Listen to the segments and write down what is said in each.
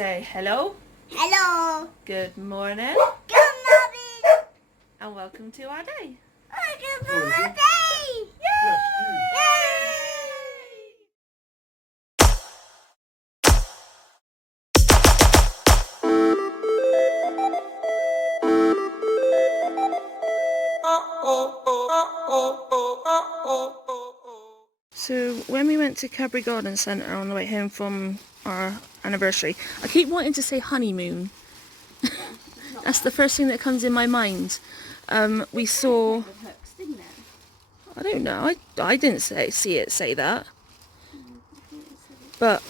Say hello, Hello. good morning, Good morning. and welcome to our day. Good morning. Yay! So when we went to Cadbury Garden Centre on the way home from our anniversary, I keep wanting to say honeymoon. That's the first thing that comes in my mind. We saw, I don't know, I didn't see it say that, but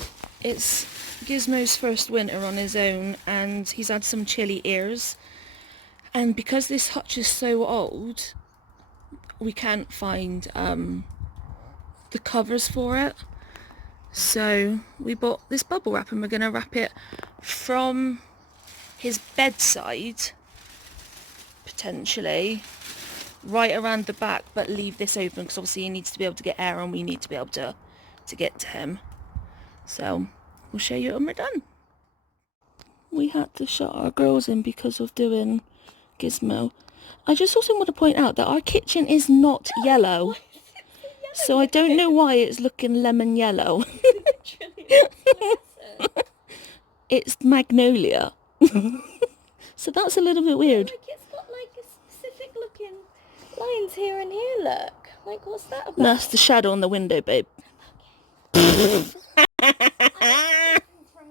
it's Gizmo's first winter on his own, and he's had some chilly ears. And because this hutch is so old, we can't find the covers for it. So we bought this bubble wrap, and we're going to wrap it from his bedside, potentially, right around the back, but leave this open because obviously he needs to be able to get air and we need to be able to get to him. So we'll show you when we're done. We had to shut our girls in because of doing Gizmo. I just also want to point out that our kitchen is not yellow. So I don't know why it's looking lemon yellow. It's magnolia. So that's a little bit weird. Like it's got like a specific looking lines here and here. Look, like what's that about? That's the shadow on the window, babe. From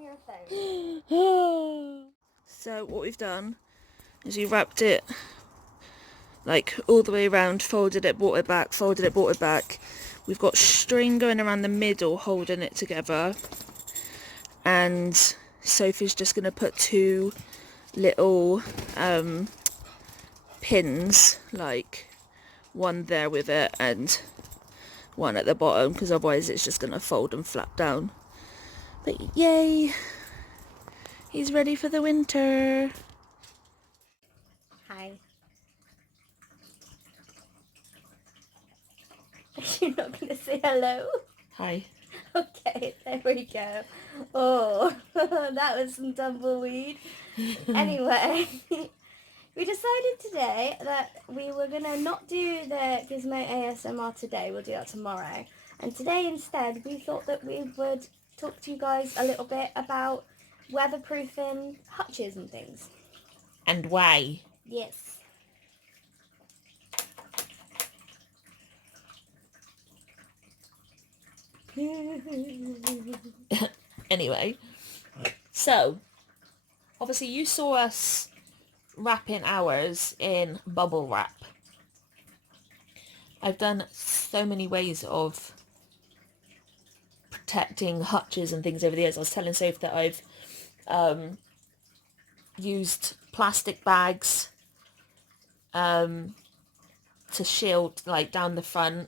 your phone. So what we've done is we wrapped it like all the way around, folded it, brought it back, folded it, brought it back. We've got string going around the middle holding it together, and Sophie's just going to put two little pins, like one there with it and one at the bottom, because otherwise it's just going to fold and flap down. But yay, he's ready for the winter. Hi. You're not going to say hello? Hi. Okay, there we go. Oh, that was some tumbleweed. Anyway, we decided today that we were going to not do the Gizmo ASMR today. We'll do that tomorrow. And today instead, we thought that we would talk to you guys a little bit about weatherproofing hutches and things. And why? Yes. Anyway, so obviously you saw us wrapping ours in bubble wrap. I've done so many ways of protecting hutches and things over the years. I was telling Sophie that I've used plastic bags to shield, like, down the front,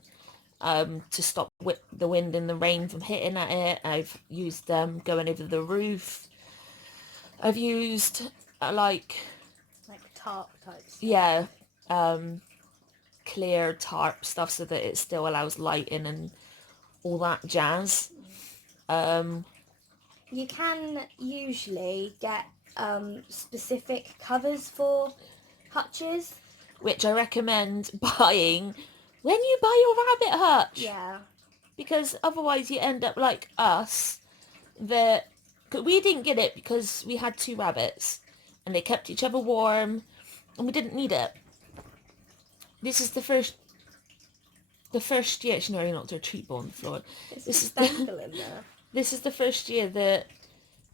to stop the wind and the rain from hitting at it. I've used them going over the roof. I've used like tarp types. Yeah, clear tarp stuff so that it still allows lighting and all that jazz. You can usually get specific covers for hutches. Which I recommend buying when you buy your rabbit hutch. Yeah. Because otherwise you end up like us, that we didn't get it because we had two rabbits and they kept each other warm and we didn't need it. This is the first year. She nearly knocked her treat ball on the floor. This is in there. This is the first year that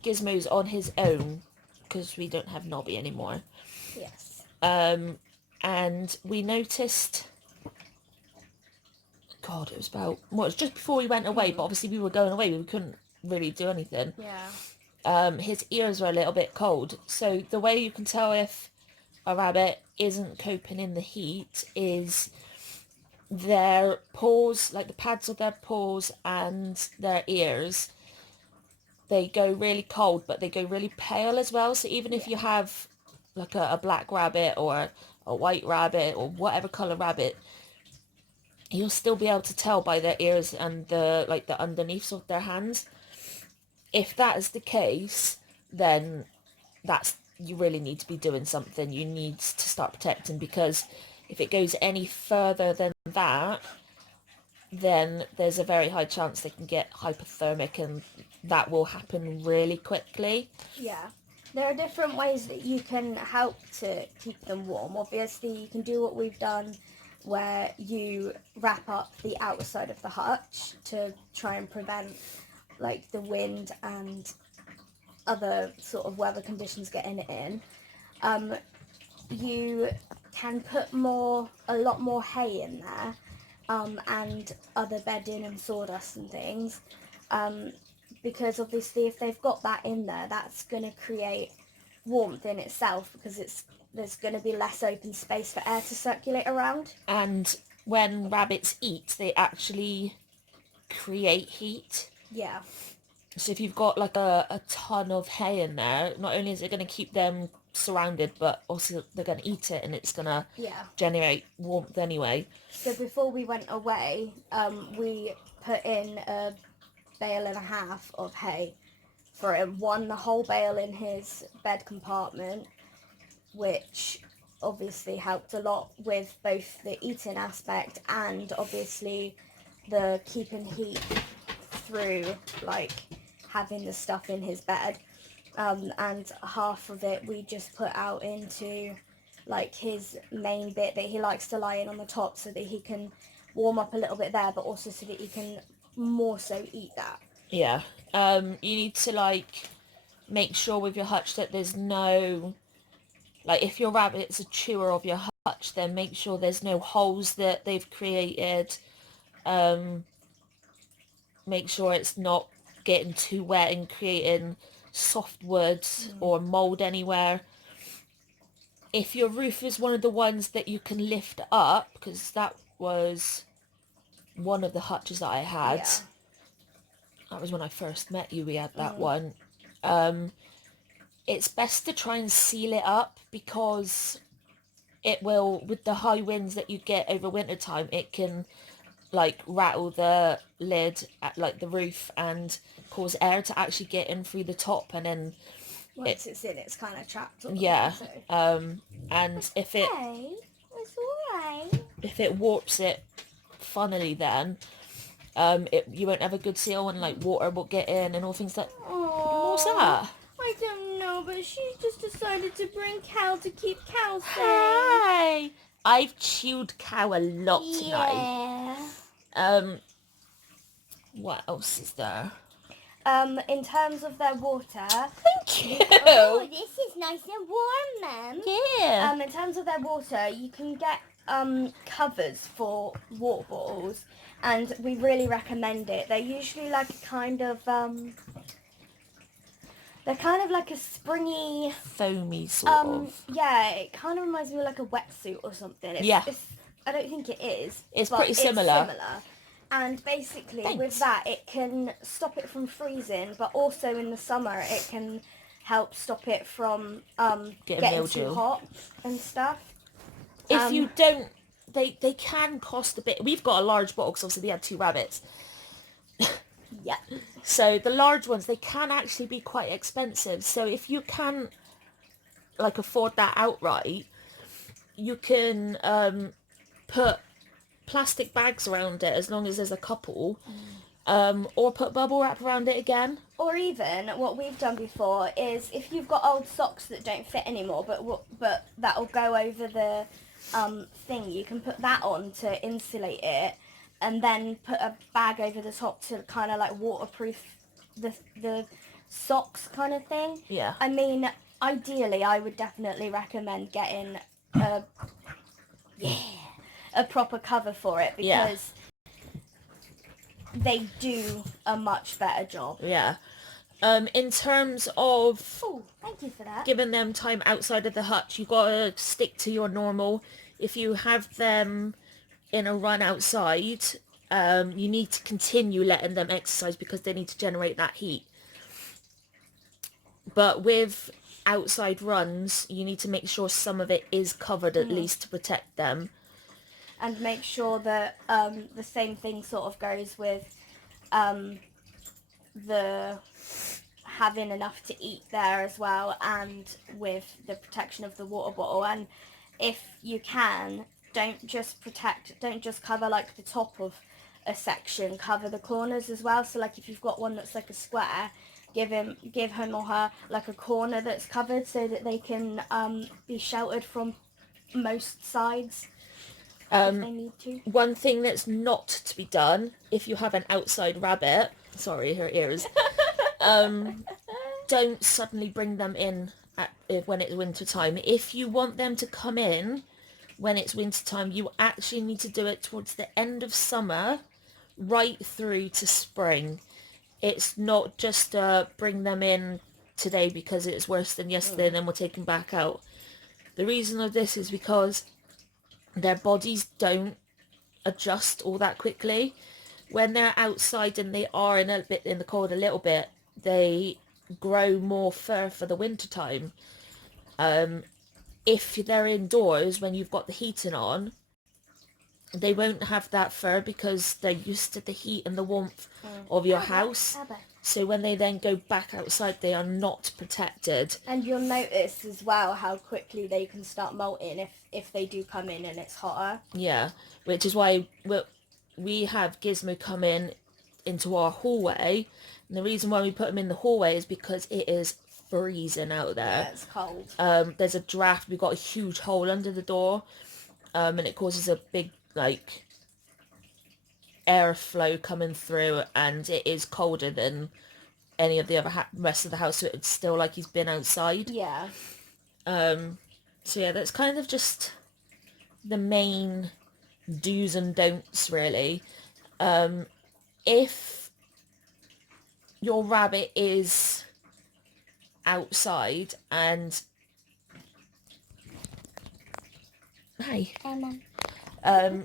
Gizmo's on his own because we don't have Nobby anymore. Yes. And we noticed, God, it was about, well, it was just before we went away, but obviously we were going away, we couldn't really do anything. Yeah. His ears were a little bit cold. So the way you can tell if a rabbit isn't coping in the heat is their paws, like the pads of their paws and their ears, they go really cold, but they go really pale as well. So even if you have like a black rabbit or a white rabbit or whatever colour rabbit, you'll still be able to tell by their ears and the underneaths of their hands. If that is the case, then you really need to be doing something. You need to start protecting, because if it goes any further than that, then there's a very high chance they can get hypothermic, and that will happen really quickly. Yeah. There are different ways that you can help to keep them warm. Obviously, you can do what we've done, where you wrap up the outside of the hutch to try and prevent like the wind and other sort of weather conditions getting in. You can put a lot more hay in there, and other bedding and sawdust and things, because obviously if they've got that in there, that's going to create warmth in itself, because there's going to be less open space for air to circulate around. And when rabbits eat, they actually create heat. Yeah. So if you've got like a ton of hay in there, not only is it going to keep them surrounded, but also they're going to eat it, and it's going to generate warmth anyway. So before we went away, we put in a bale and a half of hay for him. The whole bale in his bed compartment, which obviously helped a lot with both the eating aspect and obviously the keeping heat through, like, having the stuff in his bed. And half of it we just put out into like his main bit that he likes to lie in on the top, so that he can warm up a little bit there, but also so that he can more so eat that. Yeah. You need to like make sure with your hutch that there's no, like, if your rabbit's a chewer of your hutch, then make sure there's no holes that they've created. Make sure it's not getting too wet and creating soft wood or mold anywhere. If your roof is one of the ones that you can lift up, because that was one of the hutches that I had. Yeah. That was when I first met you, we had that one. It's best to try and seal it up, because it will, with the high winds that you get over winter time, it can like rattle the lid at like the roof and cause air to actually get in through the top, and then once it's in, it's kind of trapped. Yeah. So. And if it it's alright. If it warps it funnily, then you won't have a good seal, and like water will get in and all things like. Aww, What's that? I don't know, but she just decided to bring Cow to keep Cow safe. Hey, I've chewed Cow a lot tonight. What else is there? In terms of their water. Thank you. Oh, this is nice and warm, Mum. Yeah. In terms of their water, you can get covers for water bottles, and we really recommend it. They're usually like a kind of they're kind of like a springy, foamy sort of. Yeah, it kind of reminds me of like a wetsuit or something. I don't think it is. It's pretty similar. And basically, Thanks. with that, it can stop it from freezing, but also in the summer, it can help stop it from getting too hot and stuff. If you don't, they can cost a bit. We've got a large bottle because obviously we had 2 rabbits. Yeah. So the large ones, they can actually be quite expensive. So if you can like afford that outright, you can put plastic bags around it, as long as there's a couple, or put bubble wrap around it again. Or even what we've done before is, if you've got old socks that don't fit anymore, but that'll go over the thing, you can put that on to insulate it, and then put a bag over the top to kind of like waterproof the socks kind of thing. Yeah. I mean, ideally, I would definitely recommend getting a proper cover for it, because they do a much better job. Yeah. In terms of thank you for that. giving them time outside of the hutch, you gotta stick to your normal. If you have them in a run outside, you need to continue letting them exercise, because they need to generate that heat. But with outside runs, you need to make sure some of it is covered at least to protect them. And make sure that the same thing sort of goes with the having enough to eat there as well, and with the protection of the water bottle. And if you can, don't just cover like the top of a section, cover the corners as well. So like if you've got one that's like a square, give him or her like a corner that's covered so that they can be sheltered from most sides if they need to. One thing that's not to be done if you have an outside rabbit, sorry, her ears, don't suddenly bring them in when it's winter time. If you want them to come in when it's winter time, you actually need to do it towards the end of summer right through to spring. It's not just bring them in today because it's worse than yesterday and then we'll take them back out. The reason of this is because their bodies don't adjust all that quickly. When they're outside and they are in the cold a little bit, they grow more fur for the winter time. If they're indoors when you've got the heating on, they won't have that fur because they're used to the heat and the warmth of your house. So when they then go back outside, they are not protected. And you'll notice as well how quickly they can start molting if they do come in and it's hotter. Yeah, which is why we have Gizmo come into our hallway. And the reason why we put him in the hallway is because it is freezing out there. Yeah, it's cold. There's a draft. We've got a huge hole under the door. And it causes a big, like, airflow coming through, and it is colder than any of the other rest of the house, so it's still like he's been outside. Yeah. So yeah, that's kind of just the main do's and don'ts, really. If your rabbit is outside and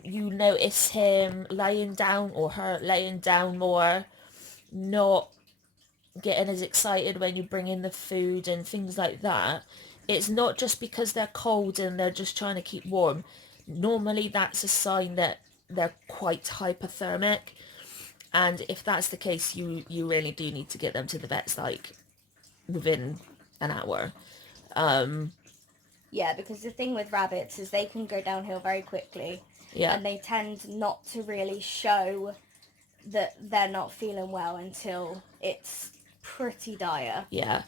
you notice him laying down or her laying down more, not getting as excited when you bring in the food and things like that, it's not just because they're cold and they're just trying to keep warm. Normally that's a sign that they're quite hypothermic, and if that's the case, you really do need to get them to the vets like within an hour. Yeah, because the thing with rabbits is they can go downhill very quickly. Yeah. And they tend not to really show that they're not feeling well until it's pretty dire. Yeah.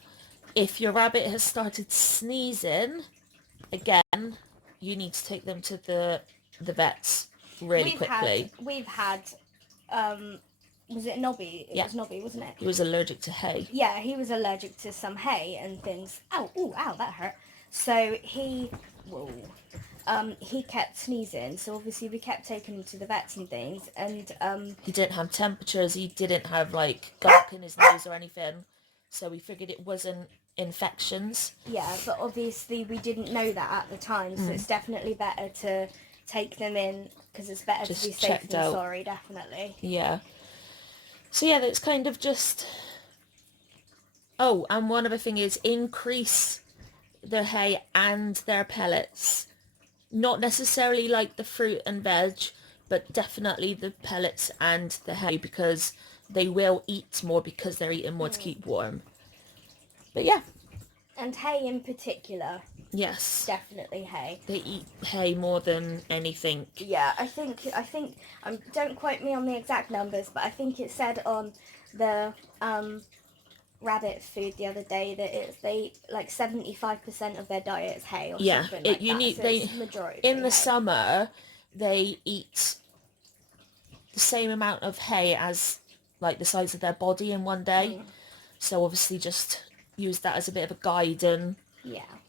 If your rabbit has started sneezing, again, you need to take them to the vets really quickly. We've had, was it Nobby? It was Nobby, wasn't it? He was allergic to hay. Yeah, he was allergic to some hay and things. Ow, that hurt. So he kept sneezing, so obviously we kept taking him to the vets and things, and he didn't have temperatures, he didn't have like gunk in his nose or anything, so we figured it wasn't infections. Yeah, but obviously we didn't know that at the time, so it's definitely better to take them in, because it's better just to be safe than sorry, definitely. Yeah. So yeah, that's kind of just... Oh, and one other thing is increase their hay and their pellets. Not necessarily like the fruit and veg, but definitely the pellets and the hay, because they will eat more because they're eating more to keep warm. But yeah. And hay in particular. Yes. Definitely hay. They eat hay more than anything. Yeah, I think don't quote me on the exact numbers, but I think it said on the rabbit food the other day that they like 75% of their diet is hay or something like that. It's majority in the hay. summer they eat the same amount of hay as like the size of their body in one day. So obviously just use that as a bit of a guide and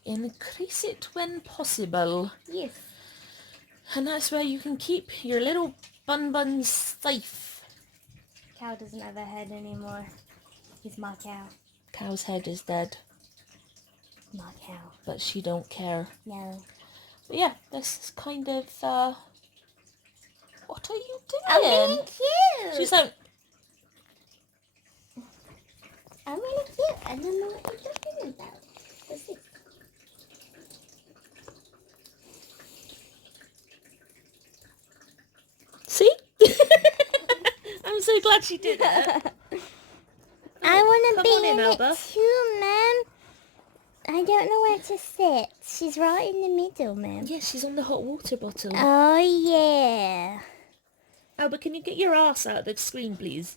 increase it when possible. Yes. And that's where you can keep your little bun safe. Cow doesn't have a head anymore. He's my cow. Cow's head is dead. My cow. But she don't care. No. But yeah, this is kind of, what are you doing? I'm really cute. She's like... I'm really cute. I don't know what you're talking about. What's it? See? I'm so glad she did it. I want want to Come on be in, in Alba. it too, Mum. I don't know where to sit. She's right in the middle, Mum. Yeah, she's on the hot water bottle. Oh, yeah. Alba, can you get your ass out of the screen, please?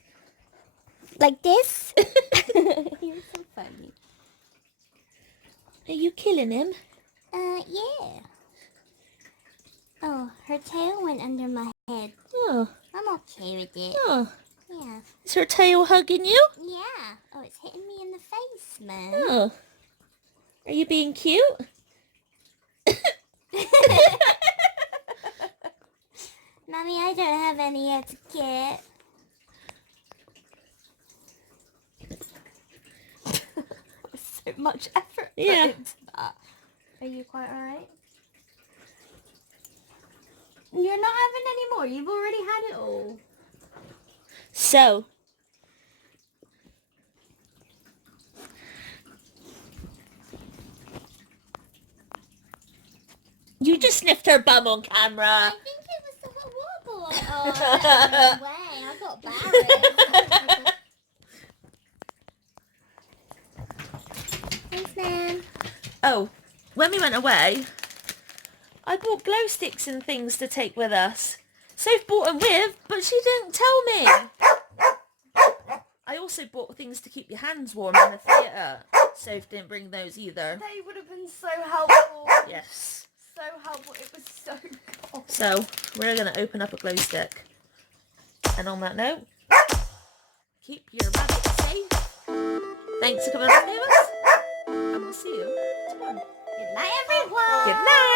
Like this? You're so funny. Are you killing him? Yeah. Oh, her tail went under my head. Oh, I'm okay with it. oh. Yeah. Is her tail hugging you? Yeah. Oh, it's hitting me in the face, Mum. Oh. Are you being cute? Mommy, I don't have any etiquette. So much effort put Yeah. into that. Are you quite alright? You're not having any more. You've already had it all. So. You just sniffed her bum on camera. I think it was the hot water. Oh, no way. I got embarrassed. Thanks, Nan. Oh, when we went away, I bought glow sticks and things to take with us. Soph bought them with, but she didn't tell me. I also bought things to keep your hands warm in the theatre. Soph didn't bring those either. They would have been so helpful. Yes. So helpful. It was so cold. So, we're going to open up a glow stick. And on that note, keep your rabbit safe. Thanks for coming on with us. And we'll see you tomorrow. Good night, everyone. Good night.